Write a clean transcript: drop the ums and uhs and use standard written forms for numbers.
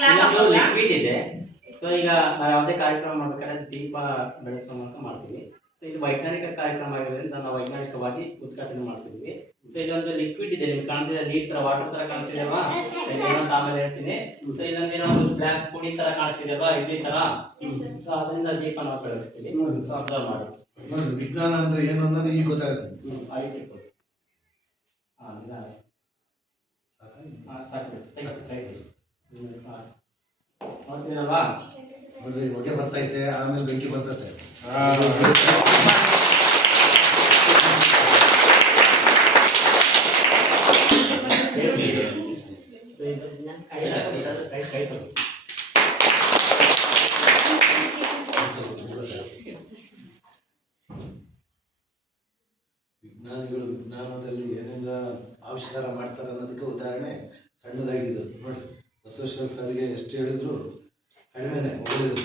Liquid ಇದೆ. So ಈಗ ನಾವು ಯಾವುದೇ ಕಾರ್ಯಕ್ರಮ ಮಾಡ್ಬೇಕಾದ್ರೆ ದೀಪ ಬೆಳೆಸೋ ಮೂಲಕ ಮಾಡ್ತೀವಿ. ಸೊ ಇದು ವೈಜ್ಞಾನಿಕ ಕಾರ್ಯಕ್ರಮ ಆಗಿರೋದ್ರಿಂದ ನಾವು ವೈಜ್ಞಾನಿಕವಾಗಿ ಉದ್ಘಾಟನೆ ಮಾಡ್ತಿದ್ವಿ. ಸೊ ಇಲ್ಲೊಂದು ಲಿಕ್ವಿಡ್ ಇದೆ, ನಿಮ್ಗೆ ಕಾಣಿಸಿದೆ, ನೀರ್ ತರ, ವಾಟರ್ ತರ ಕಾಣಿಸ್ತಿದೆ ಅಲ್ವಾ? ಏನಂತ ಆಮೇಲೆ ಹೇಳ್ತೀನಿ. ಸೊ ಇಲ್ಲೊಂದು ಏನೋ ಒಂದು ಬ್ಲ್ಯಾಕ್ ಪುಡಿ ತರ ಕಾಣಿಸ್ತಿದೆ ಅಲ್ವಾ, ಇಡ್ಲಿ ತರ. ಸೊ ಅದರಿಂದ ದೀಪ ನಾವು ಬೆಳೆಸ್ತೀವಿ. ಸೊ ಅಬ್ಸರ್ವ್ ಮಾಡಿ. ನೋಡಿ, ವಿಜ್ಞಾನ ಅಂದ್ರೆ ಏನು ಅನ್ನೋದು ಈಗ ಗೊತ್ತಾಗುತ್ತೆ. ನೋಡ್ತೀರಲ್ವಾ? ನೋಡ್ರಿ, ಹೊಗೆ ಬರ್ತೈತೆ, ಆಮೇಲೆ ಬೆಂಕಿ ಬರ್ತೈತೆ. ವಿಜ್ಞಾನಿಗಳು ವಿಜ್ಞಾನದಲ್ಲಿ ಏನೆಲ್ಲ ಆವಿಷ್ಕಾರ ಮಾಡ್ತಾರೆ ಅನ್ನೋದಕ್ಕೆ ಉದಾಹರಣೆ ಸಣ್ಣದಾಗಿದ್ದು ನೋಡಿ. ಬಸವೇಶ್ವರ ಸರ್ಗೆ ಎಷ್ಟು ಹೇಳಿದ್ರು ಕಡಿಮೆನೆ ಹೊಗಳಿದ್ರು.